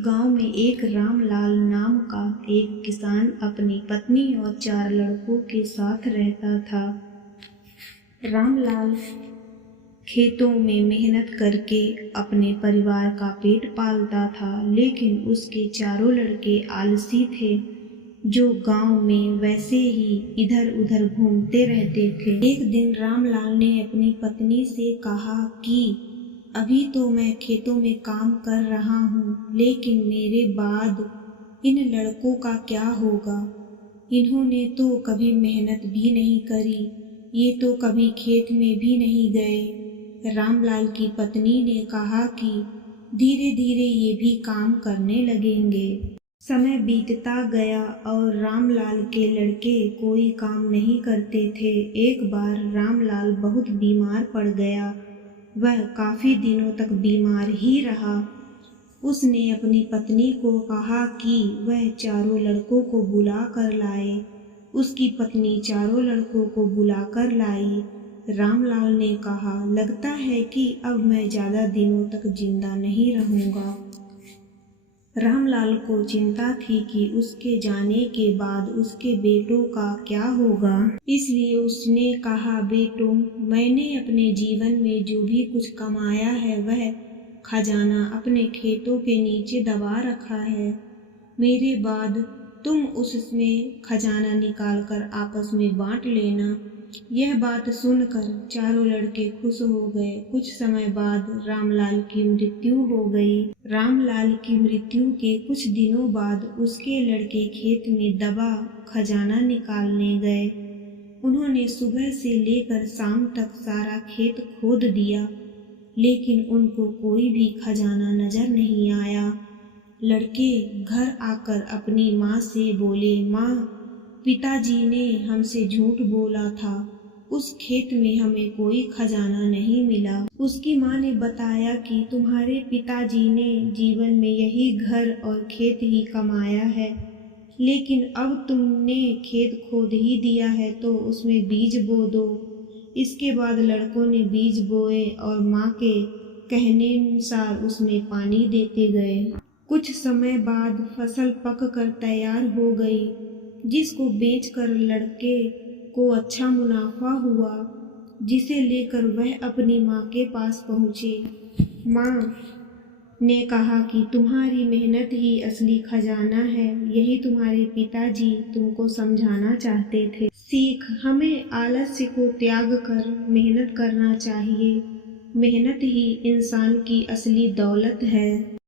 गांव में एक रामलाल नाम का एक किसान अपनी पत्नी और 4 लड़कों के साथ रहता था। रामलाल खेतों में मेहनत करके अपने परिवार का पेट पालता था, लेकिन उसके चारों लड़के आलसी थे, जो गांव में वैसे ही इधर उधर घूमते रहते थे। एक दिन रामलाल ने अपनी पत्नी से कहा कि अभी तो मैं खेतों में काम कर रहा हूँ, लेकिन मेरे बाद इन लड़कों का क्या होगा? इन्होंने तो कभी मेहनत भी नहीं करी, ये तो कभी खेत में भी नहीं गए। रामलाल की पत्नी ने कहा कि धीरे धीरे ये भी काम करने लगेंगे। समय बीतता गया और रामलाल के लड़के कोई काम नहीं करते थे। एक बार रामलाल बहुत बीमार पड़ गया। वह काफी दिनों तक बीमार ही रहा। उसने अपनी पत्नी को कहा कि वह चारों लड़कों को बुला कर लाए। उसकी पत्नी चारों लड़कों को बुला कर लाई। रामलाल ने कहा, लगता है कि अब मैं ज्यादा दिनों तक जिंदा नहीं रहूंगा। रामलाल को चिंता थी कि उसके जाने के बाद उसके बेटों का क्या होगा, इसलिए उसने कहा, बेटों, मैंने अपने जीवन में जो भी कुछ कमाया है वह खजाना अपने खेतों के नीचे दबा रखा है। मेरे बाद तुम उसमें खजाना निकालकर आपस में बांट लेना। यह बात सुनकर चारों लड़के खुश हो गए। कुछ समय बाद रामलाल की मृत्यु हो गई। रामलाल की मृत्यु के कुछ दिनों बाद उसके लड़के खेत में दबा खजाना निकालने गए। उन्होंने सुबह से लेकर शाम तक सारा खेत खोद दिया, लेकिन उनको कोई भी खजाना नजर नहीं आया। लड़के घर आकर अपनी माँ से बोले, माँ, पिताजी ने हमसे झूठ बोला था, उस खेत में हमें कोई खजाना नहीं मिला। उसकी माँ ने बताया कि तुम्हारे पिताजी ने जीवन में यही घर और खेत ही कमाया है, लेकिन अब तुमने खेत खोद ही दिया है तो उसमें बीज बो दो। इसके बाद लड़कों ने बीज बोए और माँ के कहने अनुसार उसमें पानी देते गए। कुछ समय बाद फसल पक कर तैयार हो गई, जिसको बेचकर लड़के को अच्छा मुनाफा हुआ, जिसे लेकर वह अपनी माँ के पास पहुँचे। माँ ने कहा कि तुम्हारी मेहनत ही असली खजाना है, यही तुम्हारे पिताजी तुमको समझाना चाहते थे। सीख, हमें आलस्य को त्याग कर मेहनत करना चाहिए। मेहनत ही इंसान की असली दौलत है।